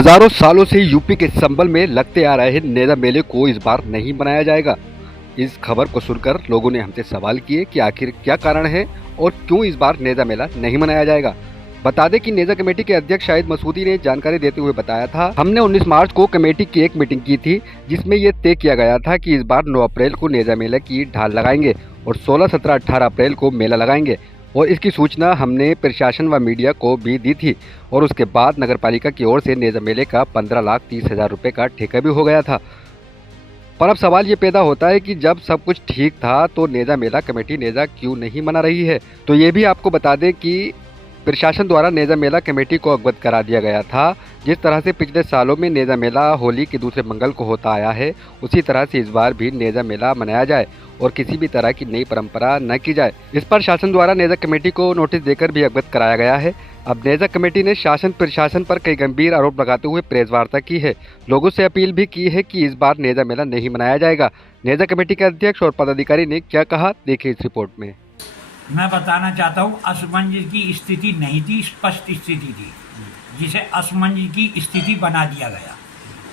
हजारों सालों से यूपी के संभल में लगते आ रहे नेजा मेले को इस बार नहीं बनाया जाएगा। इस खबर को सुनकर लोगों ने हमसे सवाल किए कि आखिर क्या कारण है और क्यों इस बार नेजा मेला नहीं मनाया जाएगा। बता दें कि नेजा कमेटी के अध्यक्ष शाहिद मसूदी ने जानकारी देते हुए बताया था, हमने 19 मार्च को कमेटी की एक मीटिंग की थी जिसमें ये तय किया गया था कि इस बार 9 अप्रैल को नेजा मेले की ढाल लगाएंगे और 16, 17, 18 अप्रैल को मेला लगाएंगे और इसकी सूचना हमने प्रशासन व मीडिया को भी दी थी और उसके बाद नगरपालिका की ओर से नेजा मेले का 15,30,000 रुपये का ठेका भी हो गया था। पर अब सवाल ये पैदा होता है कि जब सब कुछ ठीक था तो नेजा मेला कमेटी नेजा क्यों नहीं मना रही है। तो ये भी आपको बता दें कि प्रशासन द्वारा नेजा मेला कमेटी को अवगत करा दिया गया था। जिस तरह से पिछले सालों में नेजा मेला होली के दूसरे मंगल को होता आया है, उसी तरह से इस बार भी नेजा मेला मनाया जाए और किसी भी तरह की नई परंपरा न की जाए। इस पर शासन द्वारा नेजा कमेटी को नोटिस देकर भी अवगत कराया गया है। अब नेजा कमेटी ने शासन प्रशासन पर कई गंभीर आरोप लगाते हुए प्रेस वार्ता की है। लोगों से अपील भी की है कि इस बार नेजा मेला नहीं मनाया जाएगा। नेजा कमेटी के अध्यक्ष और पदाधिकारी ने क्या कहा, देखिए इस रिपोर्ट में। मैं बताना चाहता हूँ, असमंजस की स्थिति नहीं थी, स्पष्ट स्थिति थी जिसे असमंजस की स्थिति बना दिया गया।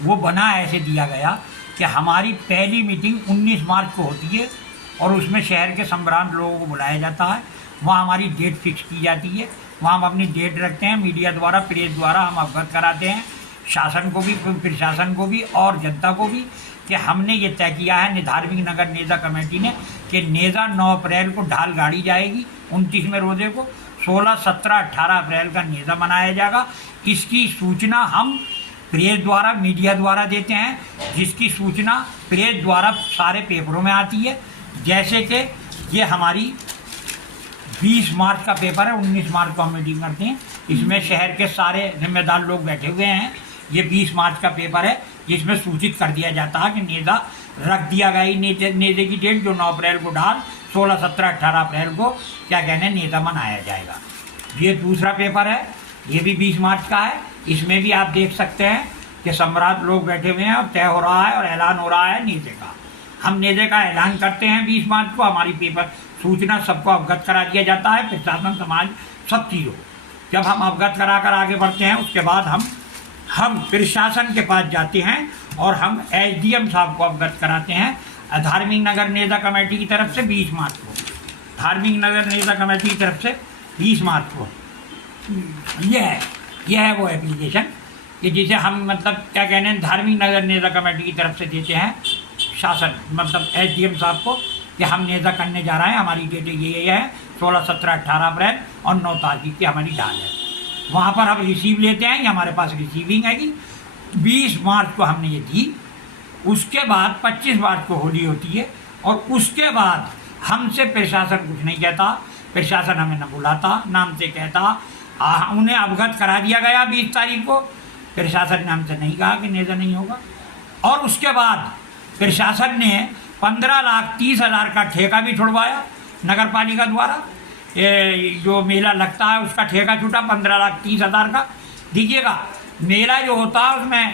वो बना ऐसे दिया गया कि हमारी पहली मीटिंग 19 मार्च को होती है और उसमें शहर के सम्भ्रांत लोगों को बुलाया जाता है। वहाँ हमारी डेट फिक्स की जाती है, वहाँ हम अपनी डेट रखते हैं। मीडिया द्वारा, प्रेस द्वारा हम अवगत कराते हैं शासन को भी, प्रशासन को भी और जनता को भी कि हमने ये तय किया है धार्मिक नगर नेजा कमेटी ने कि नेजा 9 अप्रैल को ढाल गाड़ी जाएगी, 29वें रोजे को 16, 17, 18 अप्रैल का नेजा मनाया जाएगा। इसकी सूचना हम प्रेस द्वारा, मीडिया द्वारा देते हैं, जिसकी सूचना प्रेस द्वारा सारे पेपरों में आती है। जैसे कि ये हमारी 20 मार्च का पेपर है, 19 मार्च को हम मीटिंग करते हैं, इसमें शहर के सारे जिम्मेदार लोग बैठे हुए हैं। ये 20 मार्च का पेपर है जिसमें सूचित कर दिया जाता है कि नेजा रख दिया गया। नेजे की डेट जो 9 अप्रैल को ढाल, 16, 17, 18 अप्रैल को क्या कहते हैं नेजा मनाया जाएगा। ये दूसरा पेपर है, ये भी 20 मार्च का है। इसमें भी आप देख सकते हैं कि सम्राट लोग बैठे हुए हैं और तय हो रहा है और ऐलान हो रहा है नेजे का। हम नेजे का ऐलान करते हैं 20 मार्च को, हमारी पेपर सूचना सबको अवगत करा दिया जाता है, प्रशासन, समाज, सब चीज़ों। जब हम अवगत करा कर आगे बढ़ते हैं उसके बाद हम प्रशासन के पास जाते हैं और हम एसडीएम साहब को अवगत कराते हैं धार्मिक नगर नेजा कमेटी की तरफ से 20 मार्च को। धार्मिक नगर नेजा कमेटी की तरफ से 20 मार्च को यह है वो एप्लीकेशन कि जिसे हम मतलब क्या कहने हैं धार्मिक नगर नेजा कमेटी की तरफ से देते हैं शासन, मतलब एसडीएम साहब को कि हम नेजा करने जा रहे हैं, हमारी डेट ये है 16, 17, 18 अप्रैल और 9 तारीख की हमारी ढाल है। वहाँ पर हम रिसीव लेते हैं, ये हमारे पास रिसीविंग है कि 20 मार्च को हमने ये दी। उसके बाद 25 मार्च को होली होती है और उसके बाद हमसे प्रशासन कुछ नहीं कहता, प्रशासन हमें न बुलाता, ना हमसे कहता। उन्हें अवगत करा दिया गया 20 तारीख को, प्रशासन ने हमसे नहीं कहा कि नेजा नहीं होगा। और उसके बाद प्रशासन ने 15,30,000 का ठेका भी छुड़वाया नगर पालिका द्वारा। जो मेला लगता है उसका ठेका छूटा 15,30,000 का। देखिएगा, मेला जो होता है उसमें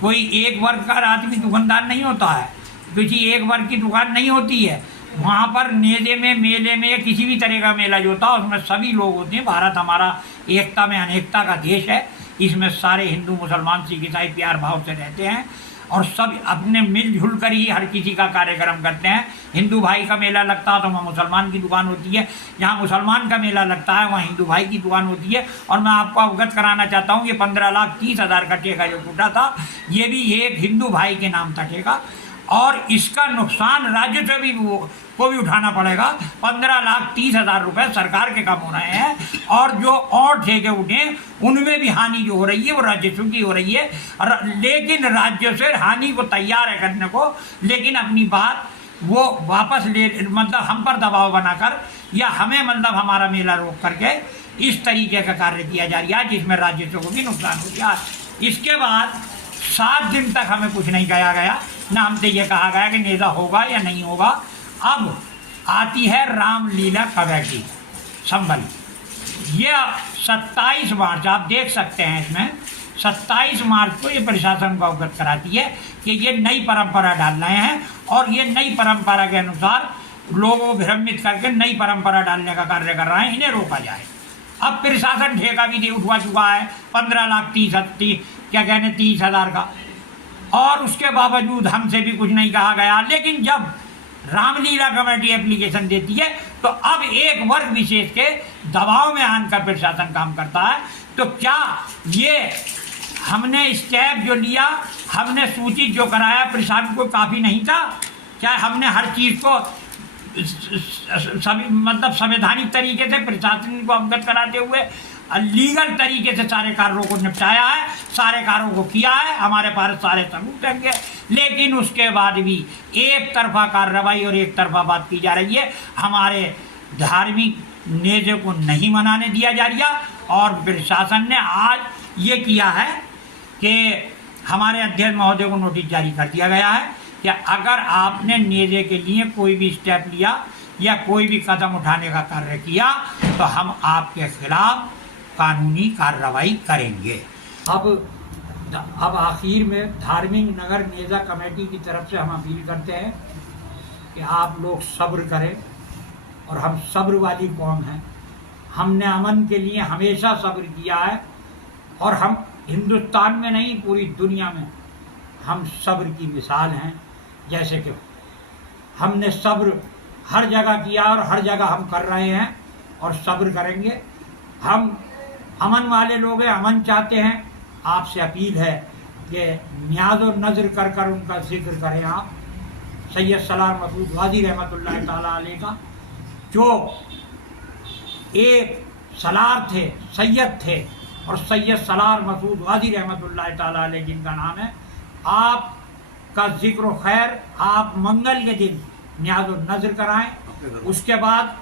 कोई एक वर्ग का आदमी दुकानदार नहीं होता है, किसी एक वर्ग की दुकान नहीं होती है। वहाँ पर नेजे में, मेले में, किसी भी तरह का मेला जो होता है उसमें सभी लोग होते हैं। भारत हमारा एकता में अनेकता का देश है, इसमें सारे हिंदू, मुसलमान, सिख, ईसाई प्यार भाव से रहते हैं और सब अपने मिलजुल कर ही हर किसी का कार्यक्रम करते हैं। हिंदू भाई का मेला लगता है तो वहाँ मुसलमान की दुकान होती है, जहाँ मुसलमान का मेला लगता है वहाँ हिंदू भाई की दुकान होती है। और मैं आपको अवगत कराना चाहता हूँ, ये 15,30,000 का ठेका जो टूटा था, ये भी एक हिंदू भाई के नाम था ठेका और इसका नुकसान राज्य से भी को भी उठाना पड़ेगा। 15,30,000 रुपये सरकार के कम हो रहे हैं और जो और ठेके उठे उनमें भी हानि जो हो रही है वो राजस्व की हो रही है। लेकिन राज्य से हानि को तैयार है करने को, लेकिन अपनी बात वो वापस ले, मतलब हम पर दबाव बनाकर या हमें मतलब हमारा मेला रोक करके इस तरीके का कार्य किया जा रहा है जिसमें राजस्व को भी नुकसान हो गया। इसके बाद 7 दिन तक हमें कुछ नहीं कहा गया, ना हमसे ये कहा गया कि नेजा होगा या नहीं होगा। अब आती है रामलीला कमेटी संभल, ये 27 मार्च आप देख सकते हैं, इसमें 27 मार्च को ये प्रशासन को अवगत कराती है कि ये नई परंपरा डाल रहे हैं और ये नई परंपरा के अनुसार लोगों को भ्रमित करके नई परंपरा डालने का कार्य कर रहे हैं, इन्हें रोका जाए। अब प्रशासन ठेका भी दे उठवा चुका है क्या कहने 30,000 का, और उसके बावजूद हमसे भी कुछ नहीं कहा गया। लेकिन जब रामलीला कमेटी एप्लीकेशन देती है तो अब एक वर्ग विशेष के दबाव में आकर प्रशासन काम करता है। तो क्या ये हमने स्टेप जो लिया, हमने सूचित जो कराया प्रशासन को काफ़ी नहीं था? क्या हमने हर चीज़ को सभी मतलब संवैधानिक तरीके से प्रशासन को अवगत कराते हुए लीगल तरीके से सारे कार्यों को निपटाया है, सारे कार्यों को किया है, हमारे पास सारे सबूत हैं? लेकिन उसके बाद भी एक तरफा कार्रवाई और एक तरफा बात की जा रही है। हमारे धार्मिक नेज़े को नहीं मनाने दिया जा रहा, और प्रशासन ने आज ये किया है कि हमारे अध्यक्ष महोदय को नोटिस जारी कर दिया गया है कि अगर आपने नेज़े के लिए कोई भी स्टेप लिया या कोई भी कदम उठाने का कार्य किया तो हम आपके खिलाफ कानूनी कार्रवाई करेंगे। अब आखिर में धार्मिक नगर नेज़ा कमेटी की तरफ से हम अपील करते हैं कि आप लोग सब्र करें, और हम सब्र वाली कौम हैं। हमने अमन के लिए हमेशा सब्र किया है, और हम हिंदुस्तान में नहीं पूरी दुनिया में हम सब्र की मिसाल हैं। जैसे कि हमने सब्र हर जगह किया और हर जगह हम कर रहे हैं और सब्र करेंगे। हम अमन वाले लोग हैं, अमन चाहते हैं। आपसे अपील है कि न्याज़ और नज़र कर कर उनका जिक्र करें आप। सैयद सलार मसूद वादी रहमतुल्लाह ताला अलैह का जो एक सलार थे, सैयद थे, और सैयद सलार मसूद वादी रहमतुल्लाह ताला अलैह जिनका नाम है, आपका जिक्र खैर आप मंगल के दिन न्याज़ और नज़र कराएं। उसके बाद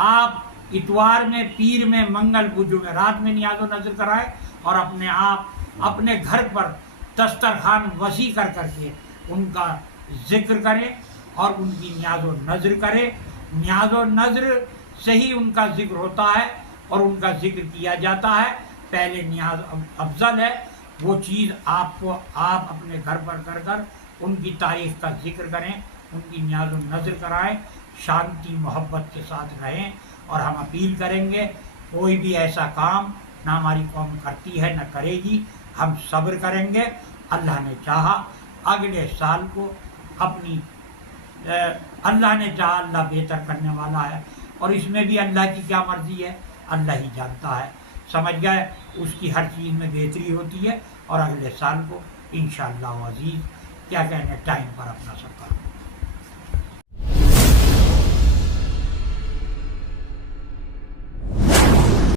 आप इतवार में, पीर में, मंगल को जुमेरात में न्याज़ और नज़र कराएं, और अपने आप अपने घर पर दस्तरखान वसी कर करके उनका जिक्र करें और उनकी न्याज़ और नज़र करें। न्याज़ और नज़र से ही उनका जिक्र होता है और उनका जिक्र किया जाता है। पहले न्याज़ अफजल है, वो चीज़ आपको आप अपने घर पर कर कर उनकी तारीफ़ का जिक्र करें, उनकी न्याज़ और नज़र कराएं, शांति मोहब्बत के साथ रहें। और हम अपील करेंगे कोई भी ऐसा काम ना हमारी कौम करती है न करेगी, हम सब्र करेंगे। अल्लाह ने चाहा अगले साल को अपनी अल्लाह ने चाहा, अल्लाह बेहतर करने वाला है, और इसमें भी अल्लाह की क्या मर्जी है अल्लाह ही जानता है। समझ गए, उसकी हर चीज़ में बेहतरी होती है, और अगले साल को इंशाअल्लाह अज़ीज़ क्या कहने टाइम पर अपना सब